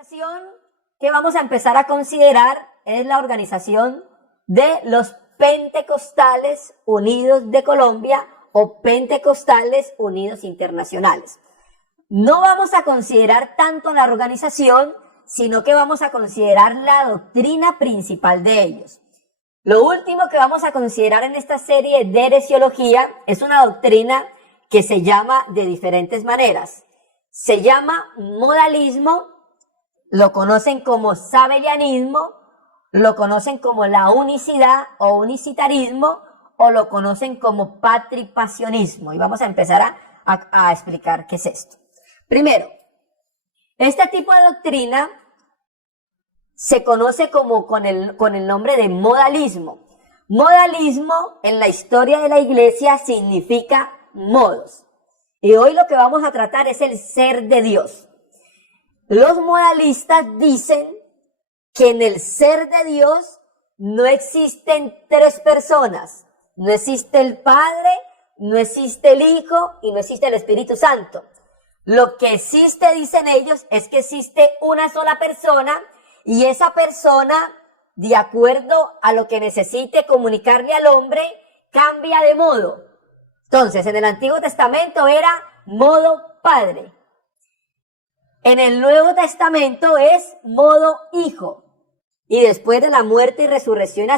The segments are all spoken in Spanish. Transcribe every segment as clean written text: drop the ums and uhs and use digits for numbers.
organización que vamos a empezar a considerar es la organización de los Pentecostales Unidos de Colombia o Pentecostales Unidos Internacionales. No vamos a considerar tanto la organización, sino que vamos a considerar la doctrina principal de ellos. Lo último que vamos a considerar en esta serie de heresiología es una doctrina que se llama de diferentes maneras. Se llama modalismo, lo conocen como sabellianismo, lo conocen como la unicidad o unicitarismo, o lo conocen como patripacionismo. Y vamos a empezar a explicar qué es esto. Primero, este tipo de doctrina se conoce como con el nombre de modalismo. Modalismo en la historia de la iglesia significa modos. Y hoy lo que vamos a tratar es el ser de Dios. Los modalistas dicen que en el ser de Dios no existen tres personas. No existe el Padre, no existe el Hijo y no existe el Espíritu Santo. Lo que existe, dicen ellos, es que existe una sola persona y esa persona, de acuerdo a lo que necesite comunicarle al hombre, cambia de modo. Entonces, en el Antiguo Testamento era modo Padre. En el Nuevo Testamento es modo Hijo. Y después de la muerte y resurrección y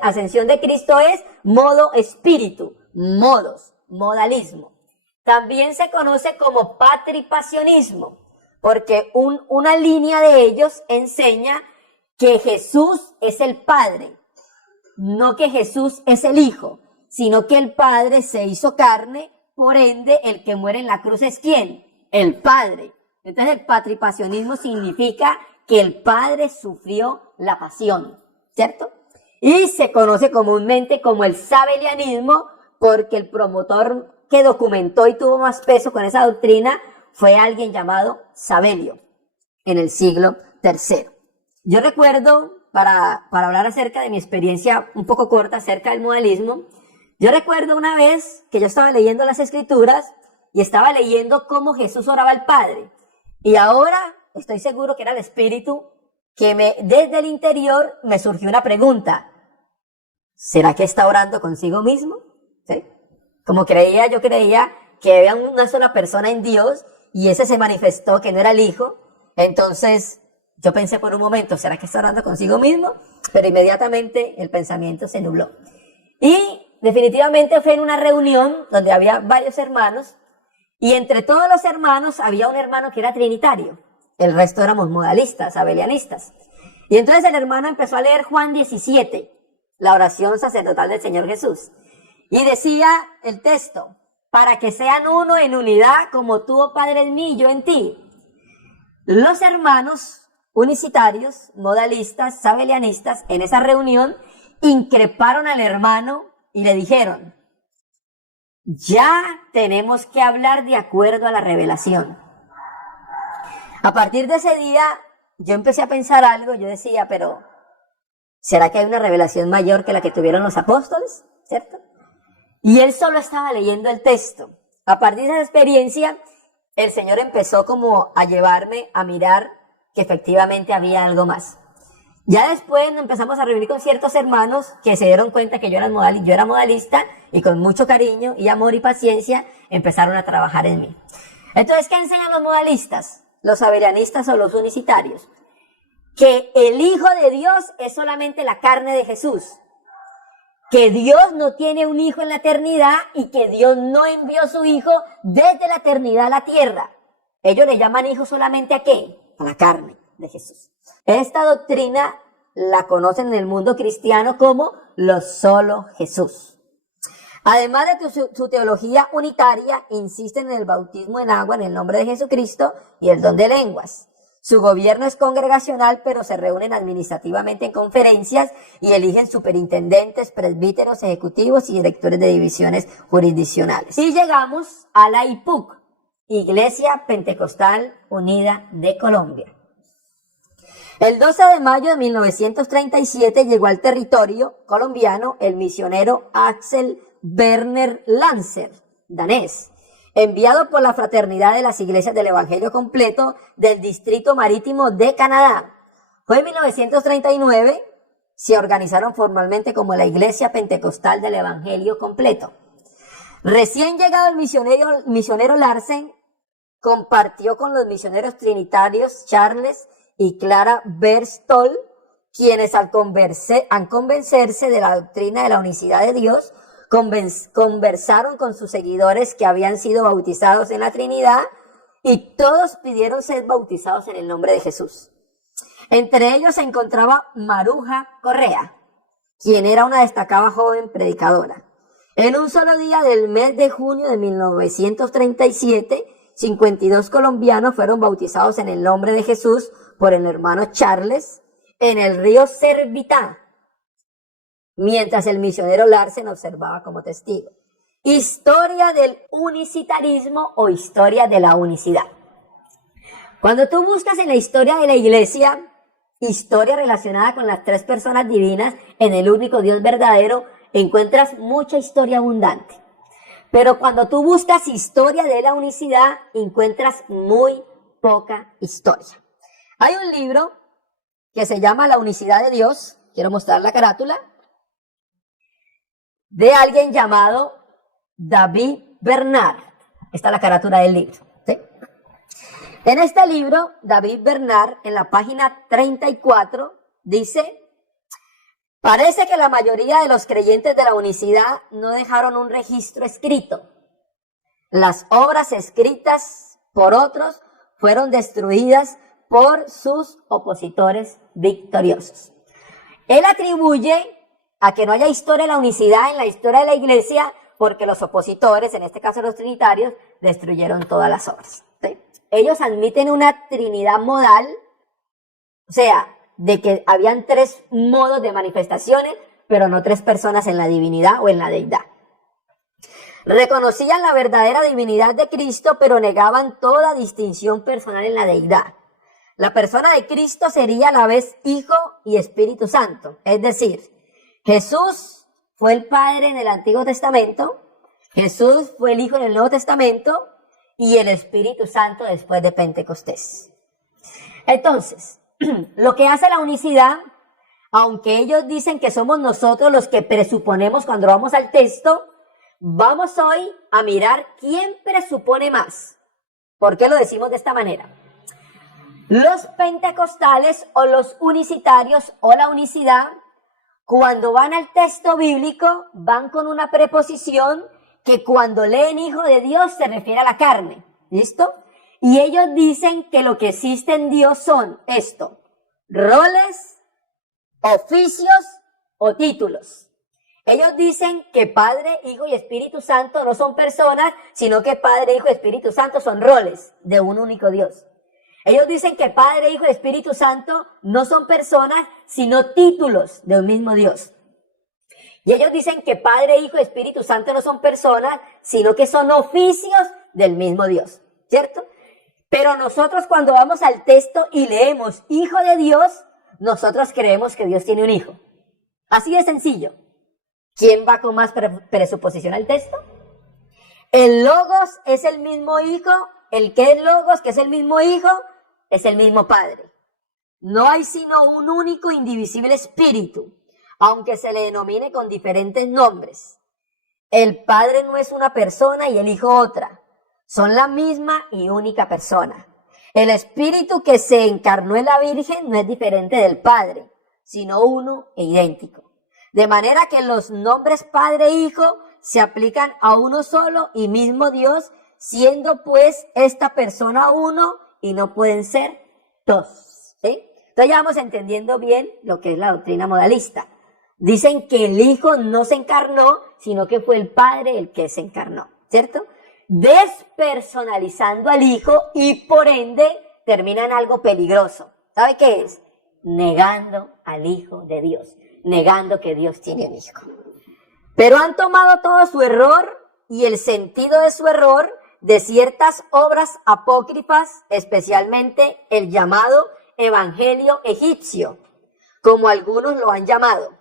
ascensión de Cristo es modo Espíritu. Modos, modalismo. También se conoce como patripacionismo, porque una línea de ellos enseña que Jesús es el Padre, no que Jesús es el Hijo, sino que el Padre se hizo carne, por ende el que muere en la cruz es ¿quién? El Padre. Entonces el patripacionismo significa que el Padre sufrió la pasión, ¿cierto? Y se conoce comúnmente como el sabellianismo, porque el promotor que documentó y tuvo más peso con esa doctrina fue alguien llamado Sabelio en el siglo III. Yo recuerdo, para hablar acerca de mi experiencia un poco corta acerca del modalismo, yo recuerdo una vez que yo estaba leyendo las Escrituras y estaba leyendo cómo Jesús oraba al Padre. Y ahora estoy seguro que era el Espíritu que desde el interior me surgió una pregunta. ¿Será que está orando consigo mismo? ¿Sí? Como yo creía que había una sola persona en Dios y ese se manifestó que no era el Hijo. Entonces yo pensé por un momento, ¿será que está orando consigo mismo? Pero inmediatamente el pensamiento se nubló. Y definitivamente fue en una reunión donde había varios hermanos y entre todos los hermanos había un hermano que era trinitario. El resto éramos modalistas, sabellianistas. Y entonces el hermano empezó a leer Juan 17, la oración sacerdotal del Señor Jesús. Y decía el texto, para que sean uno en unidad como tú, oh Padre, en mí y yo en ti. Los hermanos unicitarios, modalistas, sabellianistas, en esa reunión, increparon al hermano y le dijeron, ya tenemos que hablar de acuerdo a la revelación. A partir de ese día, yo empecé a pensar algo, yo decía, pero ¿será que hay una revelación mayor que la que tuvieron los apóstoles? ¿Cierto? Y él solo estaba leyendo el texto. A partir de esa experiencia, el Señor empezó como a llevarme a mirar que efectivamente había algo más. Ya después nos empezamos a reunir con ciertos hermanos que se dieron cuenta que yo era modalista y con mucho cariño y amor y paciencia empezaron a trabajar en mí. Entonces, ¿qué enseñan los modalistas? Los sabellianistas o los unicitarios. Que el Hijo de Dios es solamente la carne de Jesús. Que Dios no tiene un hijo en la eternidad y que Dios no envió a su hijo desde la eternidad a la tierra. Ellos le llaman hijo solamente ¿a qué? A la carne de Jesús. Esta doctrina la conocen en el mundo cristiano como lo solo Jesús. Además de su teología unitaria, insisten en el bautismo en agua en el nombre de Jesucristo y el don de lenguas. Su gobierno es congregacional, pero se reúnen administrativamente en conferencias y eligen superintendentes, presbíteros, ejecutivos y directores de divisiones jurisdiccionales. Y llegamos a la IPUC, Iglesia Pentecostal Unida de Colombia. El 12 de mayo de 1937 llegó al territorio colombiano el misionero Axel Werner Lancer, danés. enviado por la Fraternidad de las Iglesias del Evangelio Completo del Distrito Marítimo de Canadá. Fue en 1939, se organizaron formalmente como la Iglesia Pentecostal del Evangelio Completo. Recién llegado el misionero Larsen, compartió con los misioneros trinitarios Charles y Clara Berstol, quienes al convencerse de la doctrina de la unicidad de Dios, conversaron con sus seguidores que habían sido bautizados en la Trinidad y todos pidieron ser bautizados en el nombre de Jesús. Entre ellos se encontraba Maruja Correa, quien era una destacada joven predicadora. En un solo día del mes de junio de 1937, 52 colombianos fueron bautizados en el nombre de Jesús por el hermano Charles en el río Servitá, mientras el misionero Larsen observaba como testigo. Historia del unicitarismo o historia de la unicidad. Cuando tú buscas en la historia de la iglesia, historia relacionada con las tres personas divinas en el único Dios verdadero, encuentras mucha historia abundante. Pero cuando tú buscas historia de la unicidad, encuentras muy poca historia. Hay un libro que se llama La unicidad de Dios, quiero mostrar la carátula, de alguien llamado David Bernard. Esta es la carátula del libro, ¿sí? En este libro, David Bernard, en la página 34, dice: parece que la mayoría de los creyentes de la unicidad no dejaron un registro escrito. Las obras escritas por otros fueron destruidas por sus opositores victoriosos. Él atribuye a que no haya historia de la unicidad en la historia de la iglesia porque los opositores, en este caso los trinitarios, destruyeron todas las obras, ¿sí? Ellos admiten una trinidad modal, o sea, de que habían tres modos de manifestaciones, pero no tres personas en la divinidad o en la deidad. Reconocían la verdadera divinidad de Cristo, pero negaban toda distinción personal en la deidad. La persona de Cristo sería a la vez Hijo y Espíritu Santo. Es decir, Jesús fue el Padre en el Antiguo Testamento, Jesús fue el Hijo en el Nuevo Testamento y el Espíritu Santo después de Pentecostés. Entonces, lo que hace la unicidad, aunque ellos dicen que somos nosotros los que presuponemos cuando vamos al texto, vamos hoy a mirar quién presupone más. ¿Por qué lo decimos de esta manera? Los pentecostales o los unicitarios o la unicidad, cuando van al texto bíblico, van con una preposición que cuando leen Hijo de Dios se refiere a la carne. ¿Listo? Y ellos dicen que lo que existe en Dios son esto: roles, oficios o títulos. Ellos dicen que Padre, Hijo y Espíritu Santo no son personas, sino que Padre, Hijo y Espíritu Santo son roles de un único Dios. Ellos dicen que Padre, Hijo y Espíritu Santo no son personas, sino títulos de un mismo Dios. Y ellos dicen que Padre, Hijo y Espíritu Santo no son personas, sino que son oficios del mismo Dios, ¿cierto? Pero nosotros cuando vamos al texto y leemos Hijo de Dios, nosotros creemos que Dios tiene un hijo. Así de sencillo. ¿Quién va con más presuposición al texto? El Logos es el mismo hijo, el que es Logos, que es el mismo hijo, es el mismo Padre. No hay sino un único indivisible espíritu, aunque se le denomine con diferentes nombres. El Padre no es una persona y el Hijo otra. Son la misma y única persona. El Espíritu que se encarnó en la Virgen no es diferente del Padre, sino uno e idéntico. De manera que los nombres Padre e Hijo se aplican a uno solo y mismo Dios, siendo pues esta persona uno y no pueden ser dos. ¿Sí? Entonces ya vamos entendiendo bien lo que es la doctrina modalista. Dicen que el Hijo no se encarnó, sino que fue el Padre el que se encarnó, ¿cierto? Despersonalizando al Hijo y por ende termina en algo peligroso. ¿Sabe qué es? Negando al Hijo de Dios, negando que Dios tiene un Hijo. Pero han tomado todo su error y el sentido de su error de ciertas obras apócrifas, especialmente el llamado Evangelio egipcio, como algunos lo han llamado.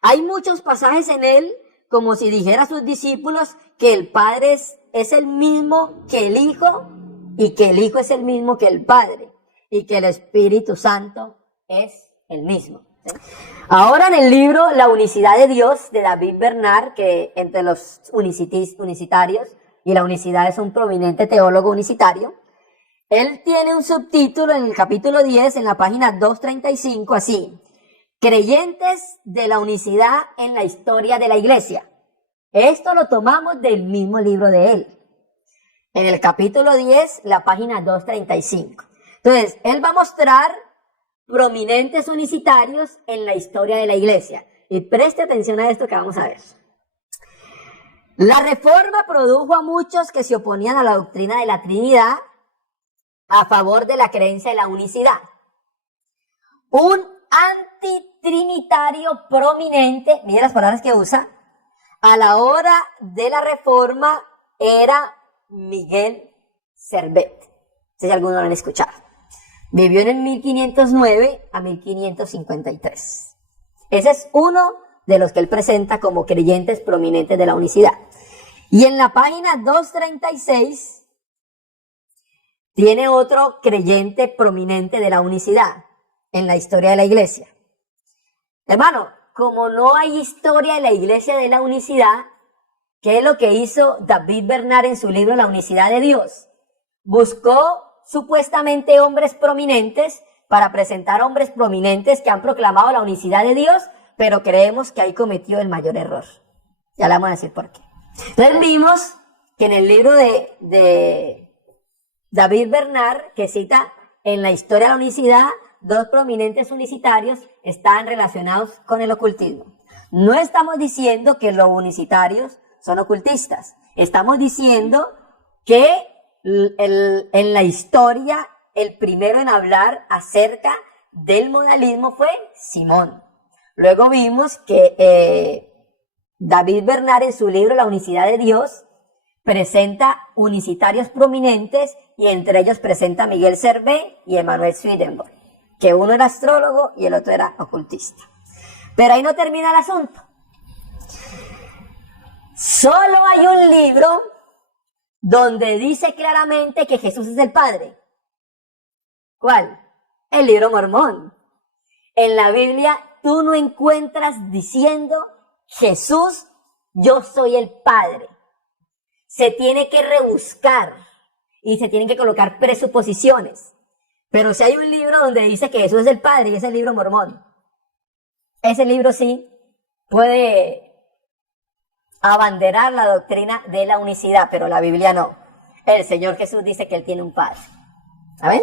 Hay muchos pasajes en él, como si dijera a sus discípulos que el Padre es es el mismo que el Hijo y que el Hijo es el mismo que el Padre y que el Espíritu Santo es el mismo. ¿Sí? Ahora en el libro La unicidad de Dios de David Bernard, que entre los unicitarios y la unicidad es un prominente teólogo unicitario, él tiene un subtítulo en el capítulo 10, en la página 235, así: creyentes de la unicidad en la historia de la iglesia. Esto lo tomamos del mismo libro de él. En el capítulo 10, la página 235. Entonces, él va a mostrar prominentes unicitarios en la historia de la iglesia. Y preste atención a esto que vamos a ver. La Reforma produjo a muchos que se oponían a la doctrina de la Trinidad a favor de la creencia de la unicidad. Un antitrinitario prominente, mire las palabras que usa, a la hora de la Reforma era Miguel Servet. No sé si alguno lo han escuchado. Vivió en el 1509 a 1553. Ese es uno de los que él presenta como creyentes prominentes de la unicidad. Y en la página 236 tiene otro creyente prominente de la unicidad en la historia de la iglesia. Hermano, como no hay historia de la iglesia de la unicidad, ¿qué es lo que hizo David Bernard en su libro La unicidad de Dios? Buscó supuestamente hombres prominentes para presentar hombres prominentes que han proclamado la unicidad de Dios, pero creemos que ahí cometió el mayor error. Ya le vamos a decir por qué. Entonces vimos que en el libro de David Bernard, que cita en la historia de la unicidad, dos prominentes unicitarios están relacionados con el ocultismo. No estamos diciendo que los unicitarios son ocultistas. Estamos diciendo que en la historia el primero en hablar acerca del modalismo fue Simón. Luego vimos que David Bernard en su libro La unicidad de Dios presenta unicitarios prominentes y entre ellos presenta a Miguel Servet y Emanuel Swedenborg, que uno era astrólogo y el otro era ocultista. Pero ahí no termina el asunto. Solo hay un libro donde dice claramente que Jesús es el Padre. ¿Cuál? El libro Mormón. En la Biblia tú no encuentras diciendo Jesús, yo soy el Padre. Se tiene que rebuscar y se tienen que colocar presuposiciones. Pero si hay un libro donde dice que Jesús es el Padre y es el libro Mormón, ese libro sí puede abanderar la doctrina de la unicidad, pero la Biblia no. El Señor Jesús dice que Él tiene un Padre. ¿Saben?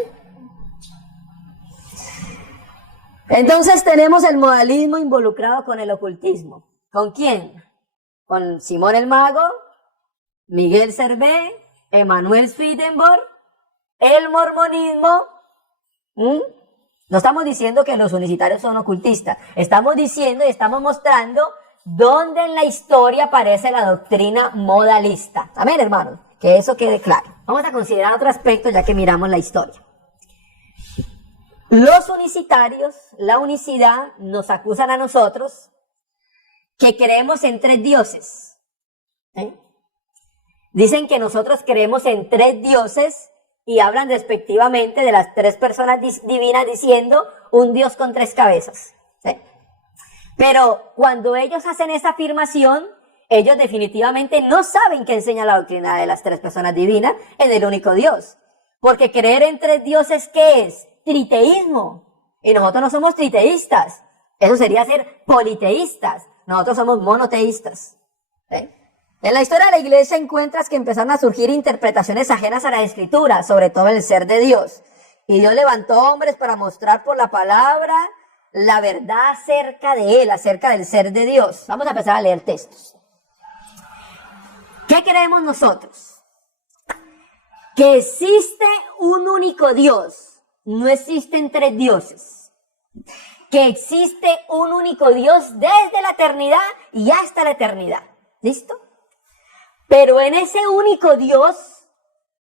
Entonces tenemos el modalismo involucrado con el ocultismo. ¿Con quién? Con Simón el Mago, Miguel Servet, Emanuel Swedenborg, el mormonismo. No estamos diciendo que los unicitarios son ocultistas. Estamos diciendo y estamos mostrando dónde en la historia aparece la doctrina modalista. Amén, hermanos, que eso quede claro. Vamos a considerar otro aspecto ya que miramos la historia. Los unicitarios, la unicidad, nos acusan a nosotros que creemos en tres dioses. Dicen que nosotros creemos en tres dioses y hablan respectivamente de las tres personas divinas diciendo un Dios con tres cabezas. ¿Sí? Pero cuando ellos hacen esa afirmación, ellos definitivamente no saben qué enseña la doctrina de las tres personas divinas en el único Dios. Porque creer en tres dioses, ¿qué es? Triteísmo. Y nosotros no somos triteístas. Eso sería ser politeístas. Nosotros somos monoteístas. ¿Sí? En la historia de la iglesia encuentras que empezaron a surgir interpretaciones ajenas a la escritura, sobre todo el ser de Dios. Y Dios levantó hombres para mostrar por la palabra la verdad acerca de Él, acerca del ser de Dios. Vamos a empezar a leer textos. ¿Qué creemos nosotros? Que existe un único Dios, no existen tres dioses. Que existe un único Dios desde la eternidad y hasta la eternidad. ¿Listo? Pero en ese único Dios,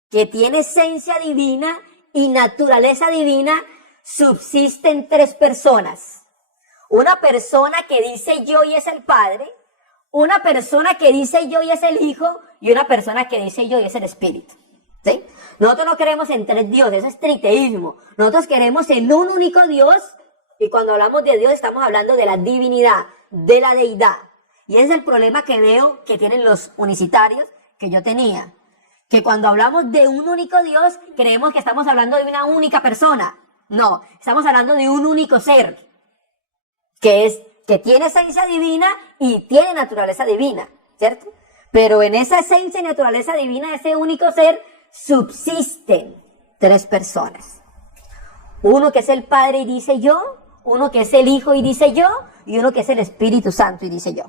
que tiene esencia divina y naturaleza divina, subsisten tres personas. Una persona que dice yo y es el Padre, una persona que dice yo y es el Hijo, y una persona que dice yo y es el Espíritu. ¿Sí? Nosotros no queremos en tres dioses, eso es triteísmo. Nosotros queremos en un único Dios, y cuando hablamos de Dios estamos hablando de la divinidad, de la deidad. Y ese es el problema que veo que tienen los unicitarios, que yo tenía. Que cuando hablamos de un único Dios, creemos que estamos hablando de una única persona. No, estamos hablando de un único ser, que tiene esencia divina y tiene naturaleza divina, ¿cierto? Pero en esa esencia y naturaleza divina, ese único ser, subsisten tres personas. Uno que es el Padre y dice yo, uno que es el Hijo y dice yo, y uno que es el Espíritu Santo y dice yo.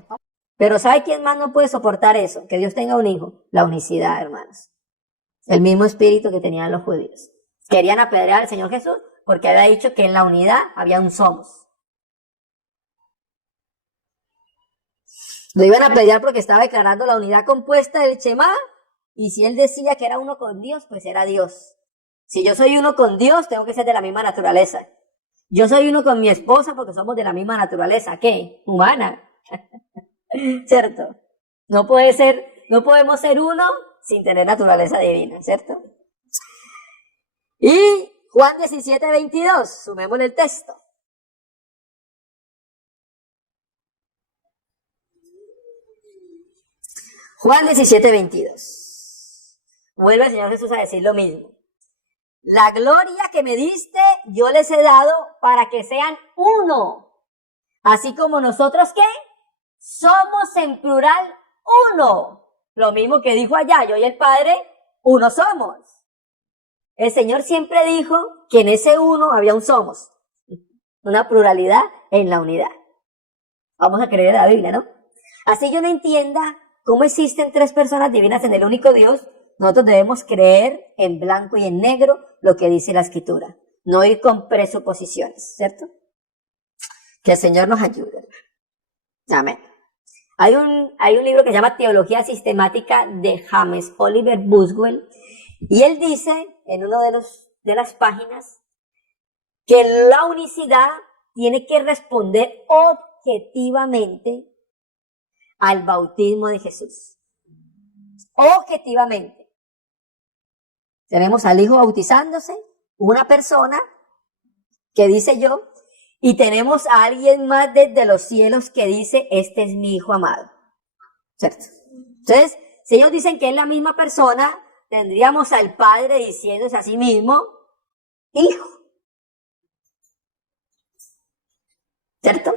Pero ¿sabe quién más no puede soportar eso? Que Dios tenga un hijo. La unicidad, hermanos. El mismo espíritu que tenían los judíos. Querían apedrear al Señor Jesús porque había dicho que en la unidad había un somos. Lo iban a apedrear porque estaba declarando la unidad compuesta del Shema, y si él decía que era uno con Dios, pues era Dios. Si yo soy uno con Dios, tengo que ser de la misma naturaleza. Yo soy uno con mi esposa porque somos de la misma naturaleza. ¿Qué? Humana. ¿Cierto? No podemos ser uno sin tener naturaleza divina, ¿cierto? Y Juan 17:22, sumémosle el texto. Juan 17:22. Vuelve el Señor Jesús a decir lo mismo. La gloria que me diste, yo les he dado para que sean uno. Así como nosotros, ¿qué? Somos en plural uno. Lo mismo que dijo allá, yo y el Padre, uno somos. El Señor siempre dijo que en ese uno había un somos. Una pluralidad en la unidad. Vamos a creer en la Biblia, ¿no? Así yo no entienda cómo existen tres personas divinas en el único Dios. Nosotros debemos creer en blanco y en negro lo que dice la Escritura. No ir con presuposiciones, ¿cierto? Que el Señor nos ayude. Amén. Hay un libro que se llama Teología Sistemática de James Oliver Buswell, y él dice en uno de las páginas que la unicidad tiene que responder objetivamente al bautismo de Jesús. Objetivamente. Tenemos al Hijo bautizándose, una persona que dice yo, y tenemos a alguien más desde los cielos que dice, este es mi Hijo amado. ¿Cierto? Entonces, si ellos dicen que es la misma persona, tendríamos al Padre diciéndose a sí mismo, Hijo. ¿Cierto?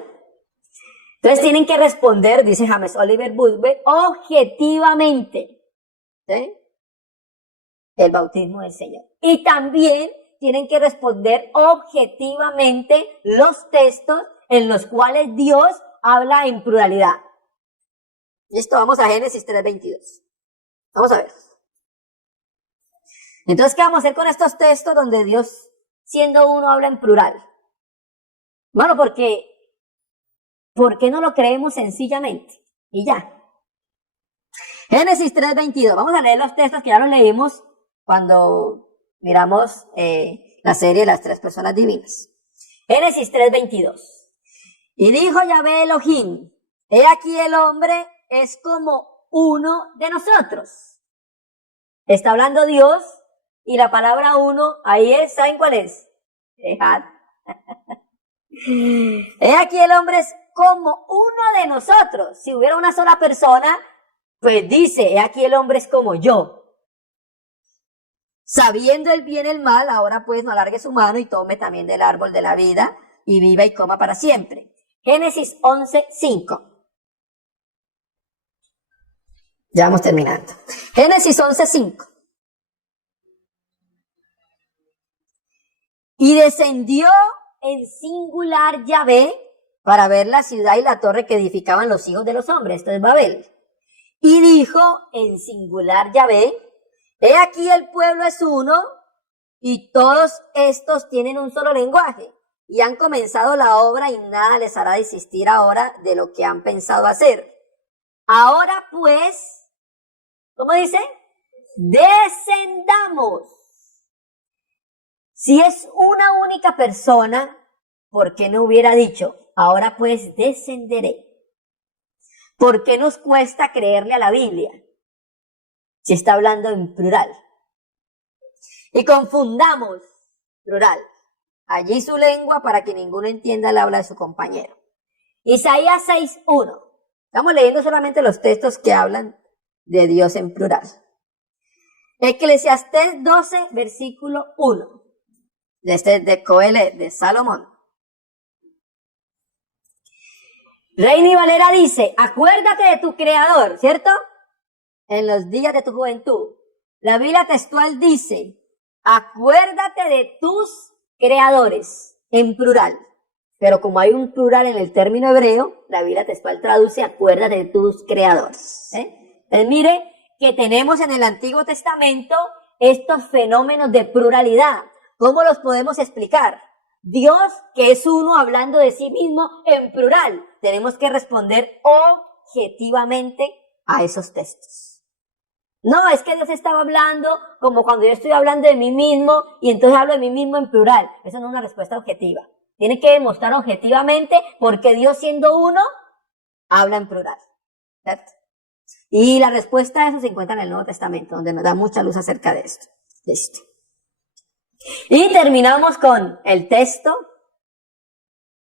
Entonces tienen que responder, dice James Oliver Buswell, objetivamente, ¿sí? El bautismo del Señor. Y también tienen que responder objetivamente los textos en los cuales Dios habla en pluralidad. Listo, vamos a Génesis 3:22. Vamos a ver. Entonces, ¿qué vamos a hacer con estos textos donde Dios, siendo uno, habla en plural? Bueno, ¿por qué no lo creemos sencillamente? Y ya. Génesis 3:22. Vamos a leer los textos que ya los leímos cuando miramos la serie de las tres personas divinas. Génesis 3:22. Y dijo Yahvé Elohim, he aquí el hombre es como uno de nosotros. Está hablando Dios, y la palabra uno, ahí es, ¿saben cuál es? Ejad. He aquí el hombre es como uno de nosotros. Si hubiera una sola persona, pues dice, he aquí el hombre es como yo. Sabiendo el bien y el mal, ahora pues no alargue su mano y tome también del árbol de la vida y viva y coma para siempre. Génesis 11:5. Ya vamos terminando. Génesis 11:5. Y descendió en singular Yahvé para ver la ciudad y la torre que edificaban los hijos de los hombres. Esto es Babel. Y dijo en singular Yahvé, he aquí el pueblo es uno y todos estos tienen un solo lenguaje y han comenzado la obra y nada les hará desistir ahora de lo que han pensado hacer. Ahora pues, ¿cómo dice? Descendamos. Si es una única persona, ¿por qué no hubiera dicho, ahora pues descenderé? ¿Por qué nos cuesta creerle a la Biblia? si está hablando en plural. Y confundamos plural. Allí su lengua para que ninguno entienda el habla de su compañero. Isaías 6:1. Estamos leyendo solamente los textos que hablan de Dios en plural. Eclesiastés 12, versículo 1. De Coelet, de Salomón. Reina y Valera dice, acuérdate de tu creador, ¿cierto? En los días de tu juventud. La Biblia textual dice, acuérdate de tus creadores, en plural. Pero como hay un plural en el término hebreo, la Biblia textual traduce, acuérdate de tus creadores. Entonces mire que tenemos en el Antiguo Testamento estos fenómenos de pluralidad. ¿Cómo los podemos explicar? Dios, que es uno hablando de sí mismo en plural. Tenemos que responder objetivamente a esos textos. No, es que Dios estaba hablando como cuando yo estoy hablando de mí mismo y entonces hablo de mí mismo en plural. Eso no es una respuesta objetiva. Tiene que demostrar objetivamente porque Dios siendo uno, habla en plural. ¿Cierto? Y la respuesta a eso se encuentra en el Nuevo Testamento, donde nos da mucha luz acerca de esto. Listo. Y terminamos con el texto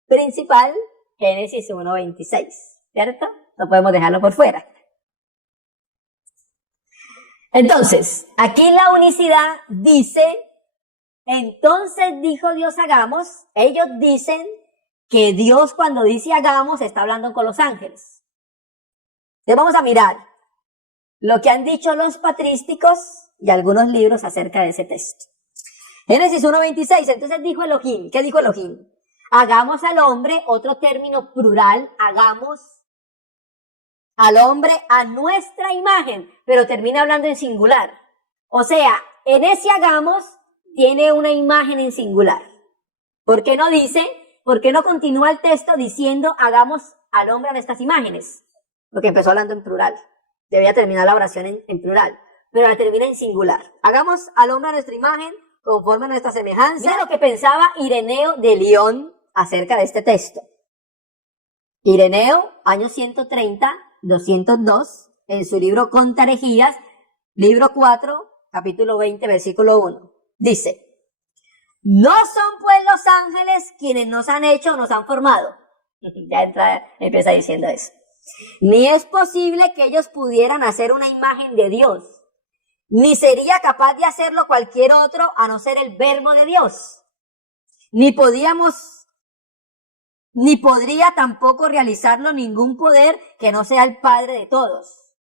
principal, Génesis 1:26, ¿cierto? No podemos dejarlo por fuera. Entonces, aquí la unicidad dice, entonces dijo Dios hagamos. Ellos dicen que Dios cuando dice hagamos está hablando con los ángeles. Entonces vamos a mirar lo que han dicho los patrísticos y algunos libros acerca de ese texto. Génesis 1:26, entonces dijo Elohim. ¿Qué dijo Elohim? Hagamos al hombre, otro término plural, hagamos al hombre a nuestra imagen, pero termina hablando en singular. O sea, en ese hagamos tiene una imagen en singular. ¿Por qué no dice? ¿Por qué no continúa el texto diciendo hagamos al hombre a nuestras imágenes? Porque empezó hablando en plural. Debía terminar la oración en plural, pero la termina en singular. Hagamos al hombre a nuestra imagen, conforme a nuestra semejanza. Mira lo que pensaba Ireneo de León acerca de este texto. Ireneo, año 130, 202, en su libro Contra Herejías, libro 4, capítulo 20, versículo 1. Dice, no son pues los ángeles quienes nos han hecho o nos han formado. Ya empieza diciendo eso. Ni es posible que ellos pudieran hacer una imagen de Dios. Ni sería capaz de hacerlo cualquier otro a no ser el verbo de Dios. Ni podría tampoco realizarlo ningún poder que no sea el Padre de todos.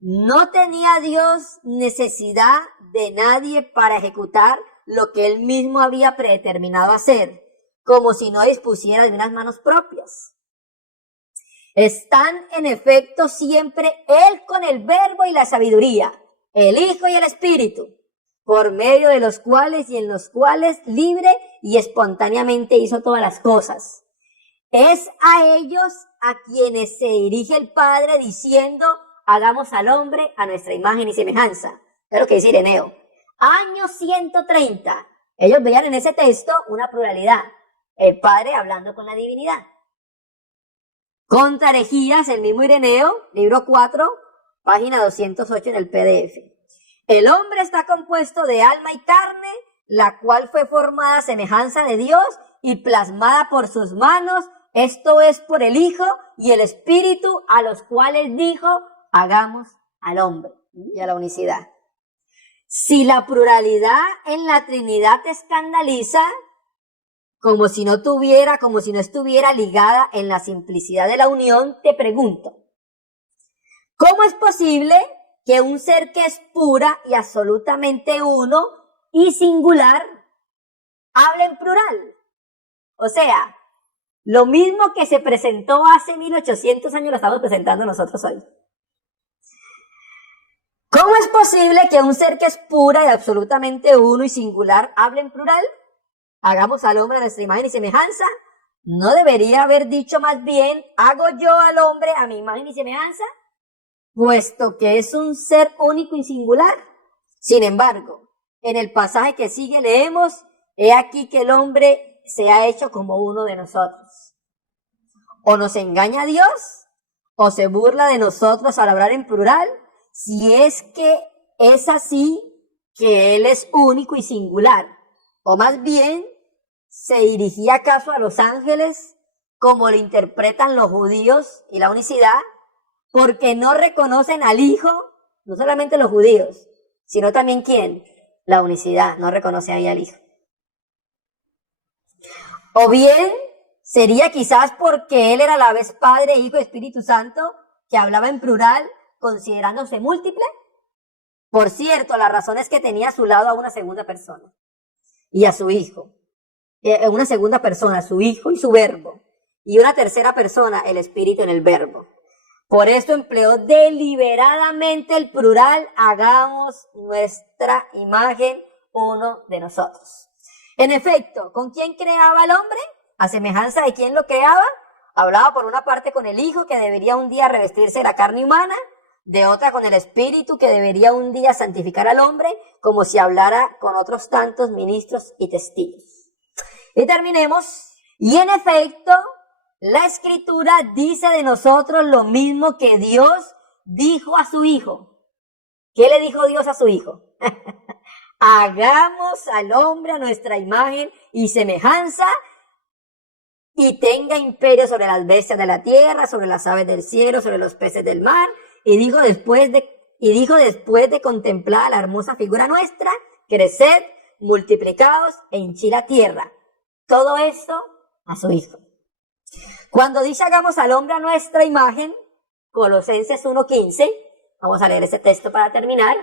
No tenía Dios necesidad de nadie para ejecutar lo que él mismo había predeterminado hacer, como si no dispusiera de unas manos propias. Están en efecto siempre él con el verbo y la sabiduría, el Hijo y el Espíritu, por medio de los cuales y en los cuales libre y espontáneamente hizo todas las cosas. Es a ellos a quienes se dirige el Padre diciendo, hagamos al hombre a nuestra imagen y semejanza. Es lo que dice Ireneo. Año 130. Ellos veían en ese texto una pluralidad. El Padre hablando con la divinidad. Contra Herejías, el mismo Ireneo, libro 4, página 208 en el PDF. El hombre está compuesto de alma y carne, la cual fue formada a semejanza de Dios y plasmada por sus manos, esto es por el Hijo y el Espíritu, a los cuales dijo, hagamos al hombre y a la unicidad. Si la pluralidad en la Trinidad te escandaliza, como si no estuviera ligada en la simplicidad de la unión, te pregunto, ¿cómo es posible que un ser que es pura y absolutamente uno y singular hable en plural? O sea, lo mismo que se presentó hace 1800 años lo estamos presentando nosotros hoy. ¿Cómo es posible que un ser que es pura y absolutamente uno y singular hable en plural? Hagamos al hombre a nuestra imagen y semejanza. ¿No debería haber dicho más bien, hago yo al hombre a mi imagen y semejanza? Puesto que es un ser único y singular. Sin embargo, en el pasaje que sigue leemos, he aquí que el hombre se ha hecho como uno de nosotros. O nos engaña Dios, o se burla de nosotros al hablar en plural, si es que es así, que Él es único y singular, o más bien, ¿se dirigía acaso a los ángeles como lo interpretan los judíos y la unicidad? Porque no reconocen al Hijo, no solamente los judíos, sino también ¿quién? La unicidad, no reconoce ahí al Hijo. O bien, sería quizás porque Él era a la vez Padre, Hijo y Espíritu Santo, que hablaba en plural, considerándose múltiple. Por cierto, la razón es que tenía a su lado a una segunda persona y a su Hijo. Una segunda persona, su Hijo y su Verbo. Y una tercera persona, el Espíritu en el Verbo. Por esto empleó deliberadamente el plural, hagamos nuestra imagen uno de nosotros. En efecto, ¿con quién creaba al hombre? A semejanza de quién lo creaba. Hablaba por una parte con el Hijo, que debería un día revestirse de la carne humana, de otra con el Espíritu, que debería un día santificar al hombre, como si hablara con otros tantos ministros y testigos. Y terminemos. Y en efecto, la Escritura dice de nosotros lo mismo que Dios dijo a su Hijo. ¿Qué le dijo Dios a su Hijo? Hagamos al hombre a nuestra imagen y semejanza, y tenga imperio sobre las bestias de la tierra, sobre las aves del cielo, sobre los peces del mar. Y dijo después de contemplar la hermosa figura nuestra, creced, multiplicaos e hinchid la tierra. Todo esto a su Hijo. Cuando dice hagamos al hombre a nuestra imagen, Colosenses 1:15, vamos a leer ese texto para terminar.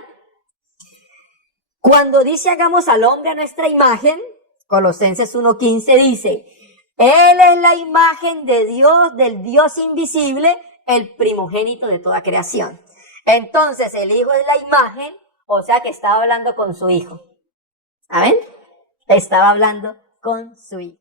Cuando dice hagamos al hombre a nuestra imagen, Colosenses 1:15 dice, Él es la imagen de Dios, del Dios invisible, el primogénito de toda creación. Entonces el Hijo es la imagen, o sea que estaba hablando con su Hijo. ¿Amén? Estaba hablando con su Hijo.